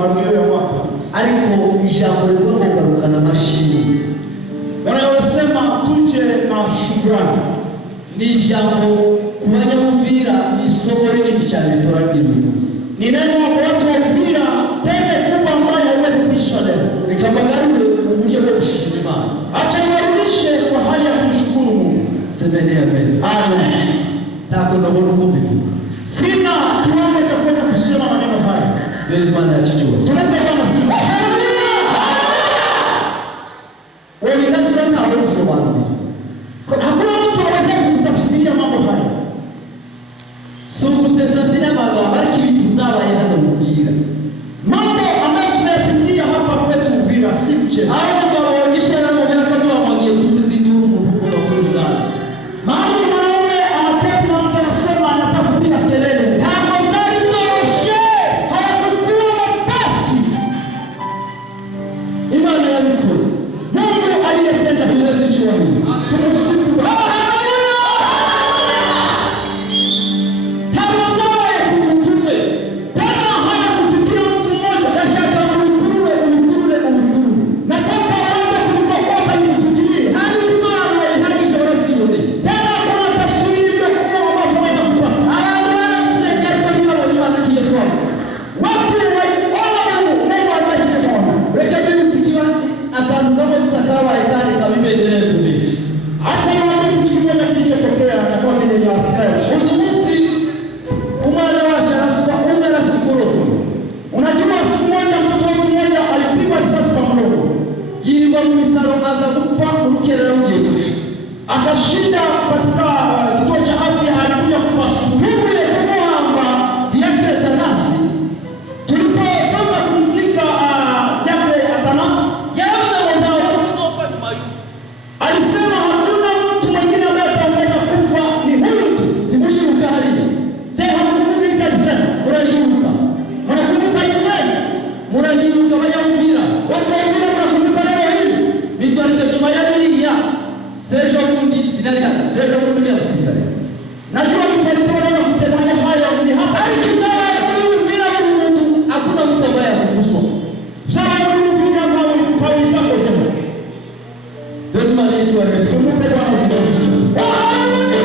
marudilio ya mwaka. Ariko ijambo lilikuwa kugarukana mashini. Wanayosema tuje na shukrani. Ni jambo kubanyamuvira isomo rinini cyane turagiye umunsi. Ni neno kwa watu wa Uvira tende kubwa ambayo haiwezi kuisha leo. Nikamangarure uburyo bwo gushimira Imana. Acha niwarudishe kwa hali ya kumshukuru Mungu. Semeni amen. Amen. Tako ndabona uko bivuga. Sina kiwango cha kwenda kusema maneno haya. Bezi Imana yachichua. Tunaomba Bwana sifa. Wewe ndasura ntawe kusobanura. Hakuna mtu anaweza kutafsiria mambo haya. Sungu sasa sina mambo bali kitu zabaye hano Uvira. Mambo ambayo tunayapitia hapa kwetu Uvira si mchezo. Hao waonyesha na mbele kama wamwangie kuruzi ndio mtu kwa kuruza. Mahali mwanaume anaketi na mtu anasema anataka kupiga kelele. Hapo sasa oshe. Hayakuwa mapasi. Imani ya mikosi. Mungu aliyetenda hili zichwa hili. Tumsifu Bwana. Akashinda katika kituo cha afya, alikuja kufa asubuhi. Diakre Tanasi tulipotoka kumzika Diakre Tanasi, alisema hakuna mtu mwingine ambaye ataweza kufa ni huyu tu. Timuliuka hali. Je, hamkumbuki hicho alisema? Mnajiuka. Mnakumbuka yeye? Mnajiuka Wanyamuvira. Watu wengine mnakumbuka leo hii? Vitu alivyotumayanilia. Sejo mundi sinalika. Sejo mundi ya usikare. Najua mtalitoa kutemanya haya ni hapa. Alikizawa Uvira mtu hakuna mtu ambaye anakuso. Sawa ni mtu ambao kwa kusema. Lazima niitwe wetu. Tumpe Bwana kidogo.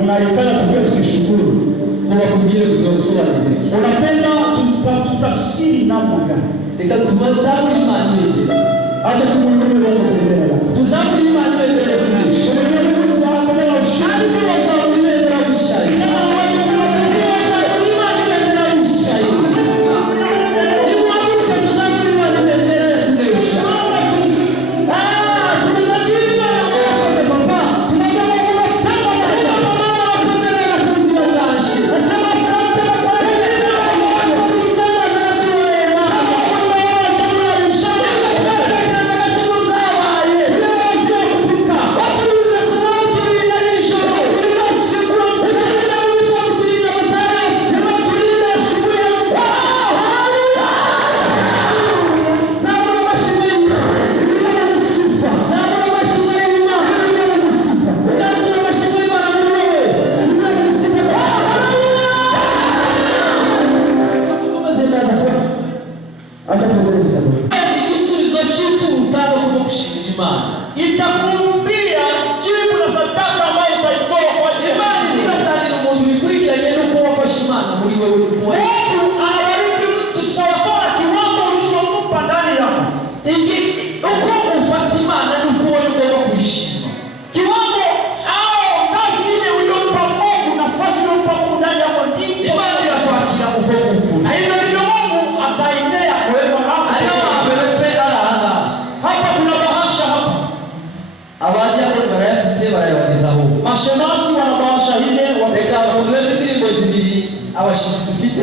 Unaifanya tukio tukishukuru. Unakumbia kutoa unapenda tutafsiri namna gani? Ikatumazamu imani. Hata tumwone Mungu endelea. Tuzamu imani endelea. Mashemasi wanabasha hine reka bakomeze indirimbo zibiri abashitsi dufite